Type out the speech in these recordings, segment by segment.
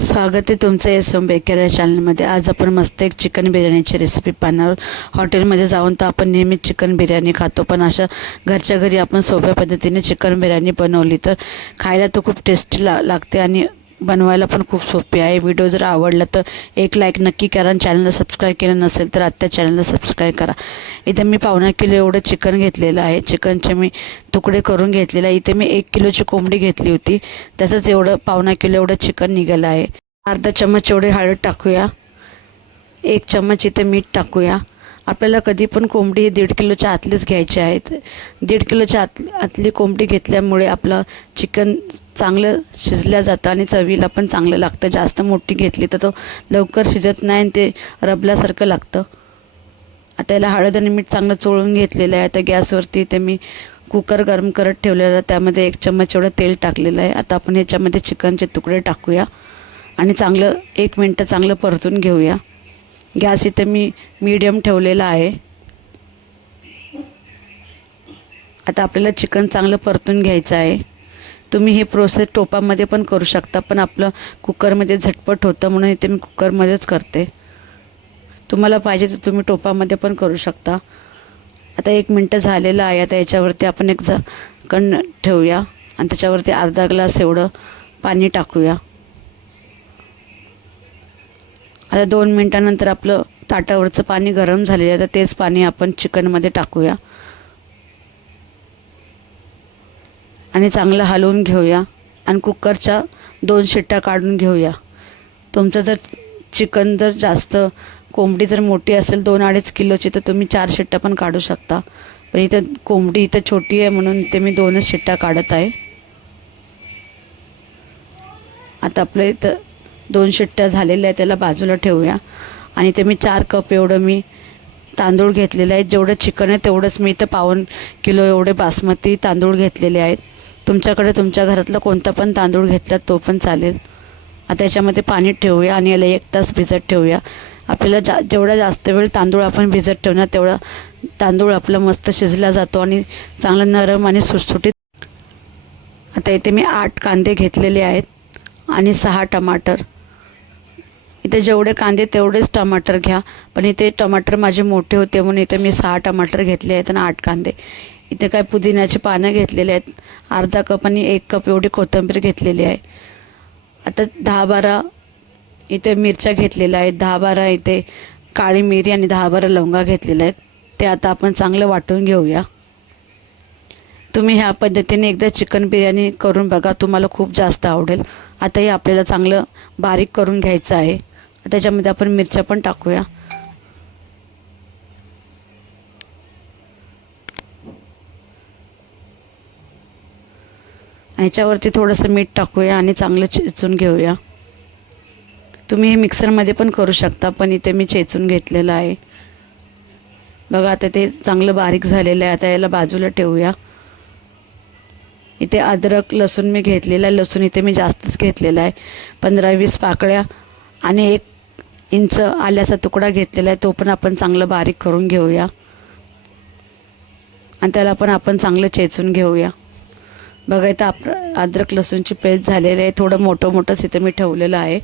स्वागत आहे तुमचं एस एम बेकर या चॅनलमध्ये आज आपण मस्त एक चिकन बिर्याणीची रेसिपी पाहणार हॉटेलमध्ये जाऊन तर आपण नेहमीच चिकन बिर्याणी खातो पण अशा घरच्या घरी आपण सोप्या पद्धतीने चिकन बिर्याणी बनवली तर खायला तर खूप टेस्टी ला लागते आणि बनवायला पण खूप सोपी आहे. व्हिडिओ जर आवडला तर एक लाईक नक्की करा. आणि चॅनलला सबस्क्राईब केलं नसेल तर आत्ता चॅनलला सबस्क्राईब करा. इथे मी पावणा किलो एवढं चिकन घेतलेलं आहे. चिकनचे मी तुकडे करून घेतलेले आहे. इथे मी एक किलोची कोंबडी घेतली होती. त्याचंच एवढं पावणा किलो एवढं चिकन निघालं आहे. अर्धा चम्मच एवढे हळद टाकूया. एक चम्मच इथे मीठ टाकूया. आपल्याला कधी पण कोंबडी ही दीड किलोच्या आतलीच घ्यायची आहेत. दीड किलोच्या आत आतली कोंबडी घेतल्यामुळे आपलं चिकन चांगलं शिजलं जातं आणि चवीला पण चांगलं लागतं. जास्त मोठी घेतली तर तो लवकर शिजत नाही आणि ते रबल्यासारखं लागतं. आता याला हळद आणि मीठ चांगलं चोळून घेतलेलं आहे. आता गॅसवरती ते मी कुकर गरम करत ठेवलेलं त्यामध्ये एक चम्मच एवढं तेल टाकलेलं आहे. आता आपण ह्याच्यामध्ये चिकनचे तुकडे टाकूया आणि चांगलं एक मिनटं चांगलं परतून घेऊया. गॅस इथे मी मीडियम ठेवलेला आहे. आता आपल्याला चिकन चांगलं परतून घ्यायचं आहे. तुम्ही हे प्रोसेस टोपामध्ये पण करू शकता पण आपलं कुकरमध्ये झटपट होतं म्हणून इथे मी कुकरमध्येच करते. तुम्हाला पाहिजे तर तुम्ही टोपामध्ये पण करू शकता. आता एक मिनटं झालेलं आहे आता याच्यावरती आपण एक झाकण ठेवूया आणि त्याच्यावरती अर्धा ग्लास एवढं पाणी टाकूया. आता दोन मिनटानंतर आपलं ताटावरचं पाणी गरम झालेलं आहे तर तेच पाणी आपण चिकनमध्ये टाकूया. आणि चांगलं हलवून घेऊया. आणि कुकरच्या दोन शिट्ट्या काढून घेऊया. तुमचं जर चिकन जर जास्त कोंबडी जर मोठी असेल दोन अडीच किलोची तर तुम्ही चार शिट्ट्या पण काढू शकता. पण इथं कोंबडी इथं छोटी आहे म्हणून ते मी दोनच शिट्ट्या काढत आहे. आता आपलं इथं दोन शिट्ट्या झालेल्या आहेत त्याला बाजूला ठेवूया. आणि ते मी चार कप एवढं मी तांदूळ घेतलेले आहेत. जेवढं चिकन आहे तेवढंच मी इथं पावन किलो एवढे बासमती तांदूळ घेतलेले आहेत. तुमच्याकडे तुमच्या घरातला कोणता पण तांदूळ घेतला तो पण चालेल. आता याच्यामध्ये पाणी ठेवूया आणि याला एक तास भिजत ठेवूया. आपल्याला जा जेवढा जास्त वेळ तांदूळ आपण भिजत ठेवणार तेवढा तांदूळ आपला मस्त शिजला जातो आणि चांगला नरम आणि सुटसुटीत. आता इथे मी आठ कांदे घेतलेले आहेत आणि सहा टमाटर. इथे जेवढे कांदे तेवढेच टमाटर घ्या. पण इथे टमाटर माझे मोठे होते म्हणून इथे मी सहा टमाटर घेतले आहेत आणि आठ कांदे. इथे काय पुदिन्याची पानं घेतलेली आहेत. अर्धा कप आणि एक कप एवढी कोथिंबीर घेतलेली आहे. आता दहा बारा इथे मिरच्या घेतलेल्या आहेत. दहा बारा इथे काळी मिरी आणि दहा बारा लवंगा घेतलेल्या आहेत. ते आता आपण चांगलं वाटून घेऊया. तुम्ही ह्या पद्धतीने एकदा चिकन बिर्याणी करून बघा. तुम्हाला खूप जास्त आवडेल. आता हे आपल्याला चांगलं बारीक करून घ्यायचं आहे. त्याच्यामध्ये आपण मिरच्या पण टाकूया. ह्याच्यावरती थोडंसं मीठ टाकूया आणि चांगलं चेचून घेऊया. तुम्ही हे मिक्सरमध्ये पण करू शकता पण इथे मी चेचून घेतलेलं आहे. बघा आता ते चांगलं बारीक झालेलं आहे आता याला बाजूला ठेवूया. इथे अद्रक लसूण मी घेतलेला आहे लसूण इथे मी जास्तच घेतलेला आहे. पंधरा वीस पाकळ्या आणि एक इंच आल्याचा तुकडा घेतलेला आहे तो पण आपण चांगलं बारीक करून घेऊया. आणि त्याला पण आपण चांगलं चेचून घेऊया. बघा इथं आप अद्रक लसूणची पेस्ट झालेली आहे. थोडं मोठं मोठंच इथं मी ठेवलेलं आहे.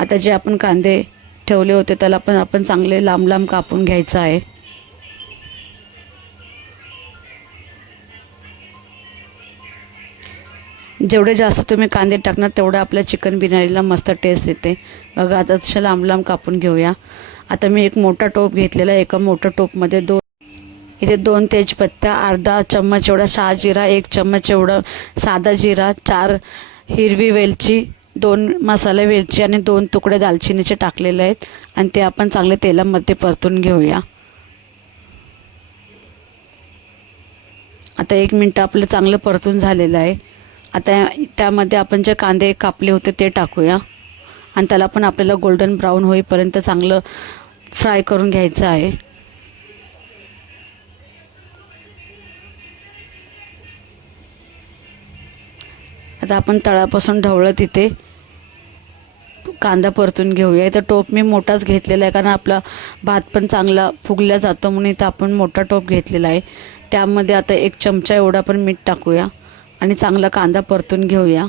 आता जे आपण कांदे ठेवले होते त्याला पण आपण चांगले लांब लांब कापून घ्यायचं आहे. जेवढे जास्त तुम्ही कांदे टाकणार तेवढं आपल्या चिकन बिर्याणीला मस्त टेस्ट येते. बघा आता तशा लांब लांब कापून घेऊया. आता मी एक मोठा टोप घेतलेला एका मोठ्या टोपमध्ये दोन इथे दोन तेजपत्ता अर्धा चम्मच एवढा सहा जिरा एक चम्मच एवढा साधा जिरा चार हिरवी वेलची दोन मसाले वेलची आणि दोन तुकडे दालचिनीचे टाकलेले आहेत. आणि ते आपण चांगले तेलामध्ये परतून घेऊया. आता एक मिनटं आपलं चांगलं परतून झालेलं आहे. आता त्यामध्ये आपण जे कांदे कापले होते ते टाकूया. आणि त्याला पण आपल्याला गोल्डन ब्राऊन होईपर्यंत चांगलं फ्राय करून घ्यायचं आहे. आता आपण तळापासून ढवळत तिथे कांदा परतून घेऊया. इथं टोप मी मोठाच घेतलेला आहे कारण आपला भात पण चांगला फुगला जातो म्हणून इथं आपण मोठा टोप घेतलेला आहे. त्यामध्ये आता एक चमचा एवढा पण मीठ टाकूया. आणि चांगला कांदा परतून घेऊया.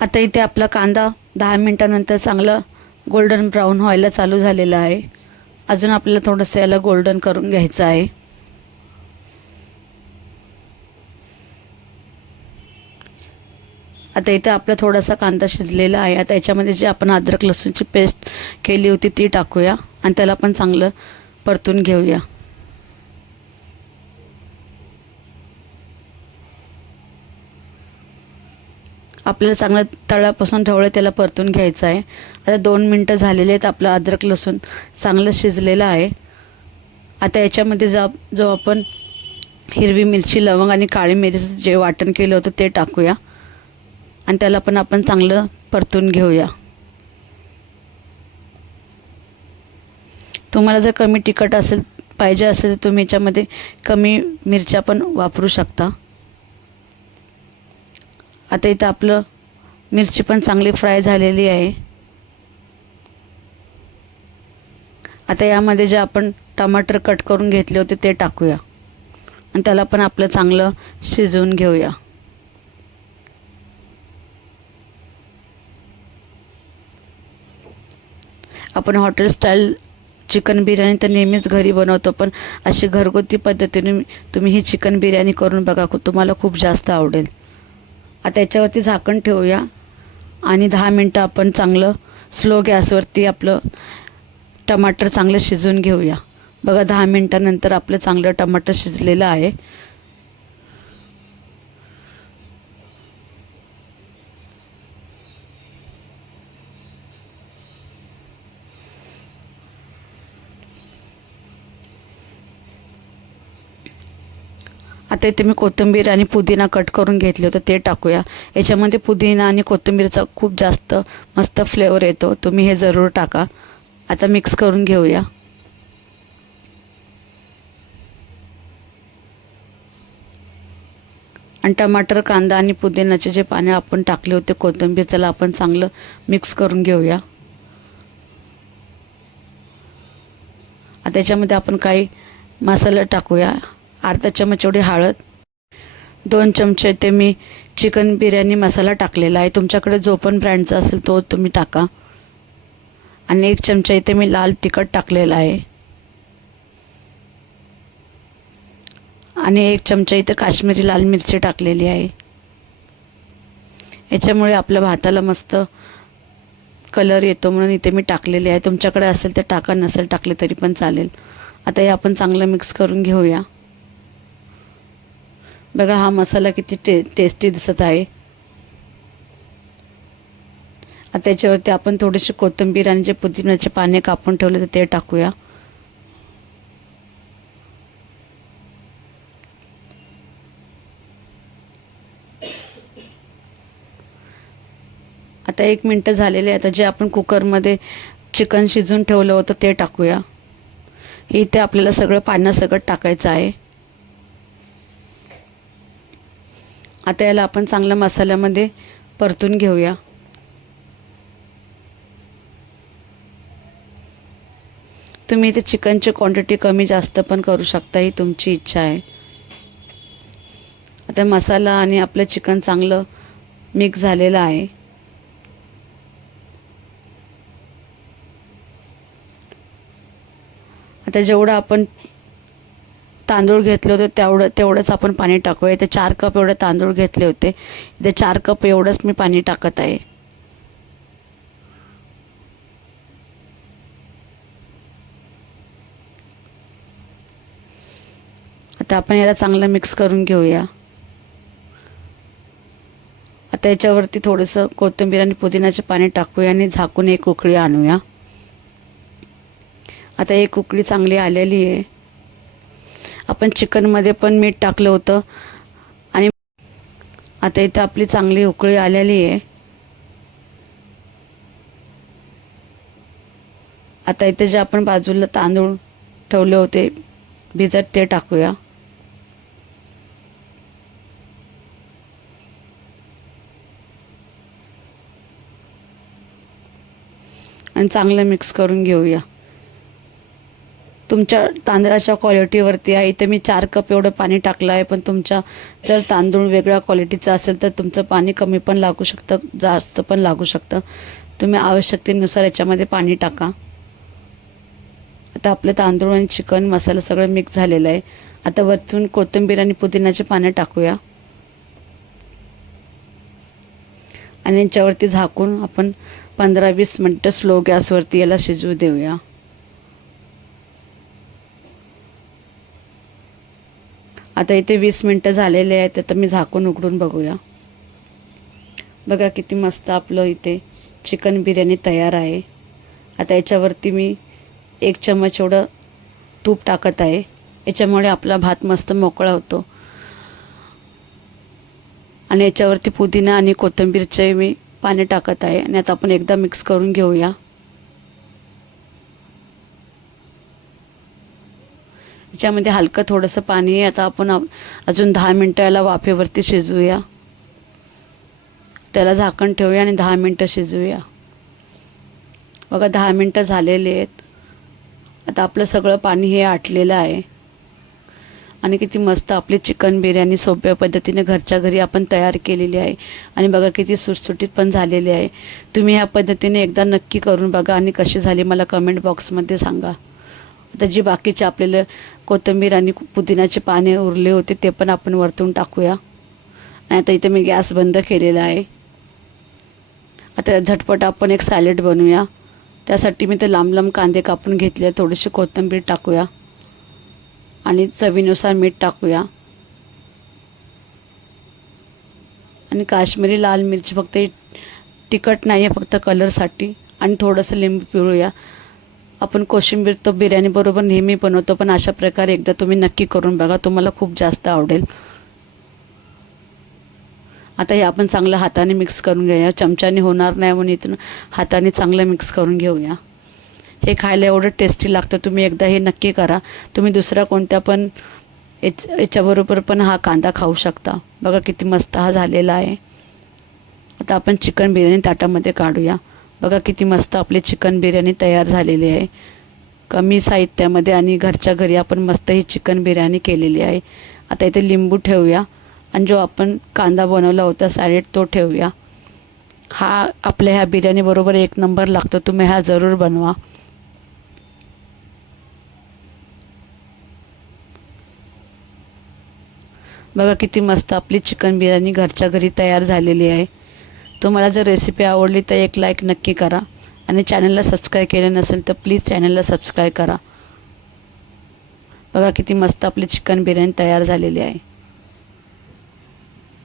आता इथे आपला कांदा दहा मिनटानंतर चांगलं गोल्डन ब्राऊन व्हायला चालू झालेलं आहे. अजून आपल्याला थोडंसं याला गोल्डन करून घ्यायचं आहे. आता इथे आपला थोडासा कांदा शिजलेला आहे. आता याच्यामध्ये जी आपण अद्रक लसूणची पेस्ट केली होती ती टाकूया. आणि त्याला पण चांगलं परतून घेऊया. आपल्याला चांगलं तळापासून ढवळं त्याला परतून घ्यायचं आहे. आता दोन मिनटं झालेले आहेत आपलं अद्रक लसूण चांगलं शिजलेलं आहे. आता याच्यामध्ये जा जो आपण हिरवी मिरची लवंग आणि काळी मिरचीचं जे वाटण केलं होतं ते टाकूया. आणि त्याला पण आपण चांगलं परतून घेऊया. तुम्हाला जर कमी तिखट असेल पाहिजे असेल तर तुम्ही याच्यामध्ये कमी मिरच्या पण वापरू शकता. आता इथं आपलं मिरची पण चांगली फ्राय झालेली आहे. आता यामध्ये जे आपण टमाटर कट करून घेतले होते ते टाकूया. आणि त्याला पण आपलं चांगलं शिजवून घेऊया. आपण हॉटेल स्टाईल चिकन बिर्याणी तर नेहमीच घरी बनवतो पण अशी घरगुती पद्धतीने तुम्ही ही चिकन बिर्याणी करून बघा तुम्हाला खूप जास्त आवडेल. आता याच्यावरती झाकण ठेवूया. आणि दहा मिनटं आपण चांगलं स्लो गॅसवरती आपलं टमाटर चांगलं शिजवून घेऊया. बघा दहा मिनटानंतर आपलं चांगलं टमाटर शिजलेलं आहे. आता इथे मी कोथिंबीर आणि पुदिना कट करून घेतले होते ते टाकूया. याच्यामध्ये पुदिना आणि कोथिंबीरचा खूप जास्त मस्त फ्लेवर येतो तुम्ही हे जरूर टाका. आता मिक्स करून घेऊया. आणि टमाटर कांदा आणि पुदिनाचे जे पाणी आपण टाकले होते कोथिंबीर त्याला आपण चांगलं मिक्स करून घेऊया. आता याच्यामध्ये आपण काही मसाला टाकूया. अर्धा चमच एवढी हळद दोन चमचे ते मी चिकन बिर्याणी मसाला टाकलेला आहे. तुमच्याकडे जो पण ब्रँडचा असेल तो तुम्ही टाका. आणि एक चमचा इथे मी लाल तिखट टाकलेला आहे. आणि एक चमचा इथे काश्मीरी लाल मिरची टाकलेली आहे. याच्यामुळे आपल्या भाताला मस्त कलर येतो म्हणून इथे मी टाकलेले आहे. तुमच्याकडे असेल तर टाका नसेल टाकले तरी पण चालेल. आता हे आपण चांगलं मिक्स करून घेऊया. बघा हा मसाला किती टे टेस्टी दिसत आहे. आता आपण थोडीशी कोथिंबीर आणि जे पुदिन्याचे पाने कापून ठेवले ते टाकूया. आता एक मिनटं झालेले आता जे आपण कुकरमध्ये चिकन शिजून ठेवलं होतं ते टाकूया. इथे आपल्याला सगळं पाण्यासकट टाकायचं आहे. आता याला आपण चांगल्या मसाल्यामध्ये परतून घेऊया. तुम्ही इथे चिकनची क्वांटिटी कमी जास्त पण करू शकता ही तुमची इच्छा आहे. आता मसाला आणि आपलं चिकन चांगलं मिक्स झालेलं आहे. आता जेवढं आपण तांदूळ घेतले होते तेवढं तेवढंच आपण पाणी टाकूया. इथे चार कप एवढे तांदूळ घेतले होते. इथे चार कप एवढंच मी पाणी टाकत आहे. आता आपण याला चांगलं मिक्स करून घेऊया. आता याच्यावरती थोडंसं कोथिंबीर आणि पुदिन्याचे पाणी टाकूया आणि झाकून एक उकळी आणूया. आता एक उकळी चांगली आलेली आहे. आपण चिकनमध्ये पण मीठ टाकलं होतं. आणि आता इथं आपली चांगली उकळी आलेली आहे. आता इथे जे आपण बाजूला तांदूळ ठेवले होते भिजत ते टाकूया. आणि चांगलं मिक्स करून घेऊया. तुमच्या तांदळाच्या क्वालिटीवरती आहे. इथे मी चार कप एवढं पाणी टाकलं आहे. पण तुमच्या जर तांदूळ वेगळ्या क्वालिटीचा असेल तर तुमचं पाणी कमी पण लागू शकतं जास्त पण लागू शकतं. तुम्ही आवश्यकतेनुसार याच्यामध्ये पाणी टाका. आता आपलं तांदूळ आणि चिकन मसाला सगळं मिक्स झालेलं आहे. आता वरतून कोथिंबीर आणि पुदिन्याचे पानं टाकूया. आणि यांच्यावरती झाकून आपण पंधरा वीस मिनटं स्लो गॅसवरती याला शिजवू देऊया. आता इथे वीस मिनटं झालेले आहेत आता मी झाकून उघडून बघूया. बघा किती मस्त आपलं इथे चिकन बिर्याणी तयार आहे. आता याच्यावरती मी एक चमच एवढं तूप टाकत आहे. याच्यामुळे आपला भात मस्त मोकळा होतो. आणि याच्यावरती पुदिना आणि कोथिंबीरचे मी पाणी टाकत आहे. आणि आता आपण एकदा मिक्स करून घेऊया. याच्यामध्ये हलकं थोडंसं पाणी आता आपण अजून दहा मिनटं याला वाफेवरती शिजवूया. त्याला झाकण ठेवूया आणि दहा मिनटं शिजवूया. बघा दहा मिनटं झालेली आहेत. आता आपलं सगळं पाणी हे आटलेलं आहे. आणि किती मस्त आपली चिकन बिर्याणी सोप्या पद्धतीने घरच्या घरी आपण तयार केलेली आहे. आणि बघा किती सुटसुटीत पण झालेली आहे. तुम्ही ह्या पद्धतीने एकदा नक्की करून बघा आणि कशी झाली मला कमेंट बॉक्समध्ये सांगा. आता जी बाकीचे आपल्याला कोथिंबीर आणि पुदिन्याचे पाने उरले होते ते पण आपण वरतून टाकूया. आणि आता इथे मी गॅस बंद केलेला आहे. आता झटपट आपण एक सॅलेड बनवूया. त्यासाठी मी ते लांब लांब कांदे कापून घेतले थोडीशी कोथिंबीर टाकूया. आणि चवीनुसार मीठ टाकूया. आणि काश्मीरी लाल मिरची फक्त तिखट नाही आहे फक्त कलरसाठी आणि थोडंसं लिंबू पिळूया. आपण कोशिंबीर तो बिर्याणीबरोबर नेहमी बनवतो पण अशा प्रकारे एकदा तुम्ही नक्की करून बघा तुम्हाला खूप जास्त आवडेल. आता हे आपण चांगलं हाताने मिक्स करून घेऊया. चमच्याने होणार नाही म्हणून इथून हाताने चांगलं मिक्स करून घेऊया. हे खायला एवढं टेस्टी लागतं तुम्ही एकदा हे नक्की करा. तुम्ही दुसऱ्या कोणत्या पण याच याच्याबरोबर पण हा कांदा खाऊ शकता. बघा किती मस्त हा झालेला आहे. आता आपण चिकन बिर्याणी ताटामध्ये काढूया. बघा किती मस्त आपली चिकन बिर्याणी तयार झालेली आहे. कमी साहित्यामध्ये आणि घरच्या घरी आपण मस्त ही चिकन बिर्याणी केलेली आहे. आता इथे लिंबू ठेवूया. आणि जो आपण कांदा बनवला होता सॅलेड तो ठेवूया. हा आपल्या ह्या बिर्याणीबरोबर एक नंबर लागतो. तुम्ही हा जरूर बनवा. बघा किती मस्त आपली चिकन बिर्याणी घरच्या घरी तयार झालेली आहे. तुम्हाला जर रेसिपी आवडली तर एक लाईक नक्की करा. आणि चॅनलला सबस्क्राईब केलं नसेल तर प्लीज चॅनलला सबस्क्राईब करा. बघा किती मस्त आपली चिकन बिर्याणी तयार झालेली आहे.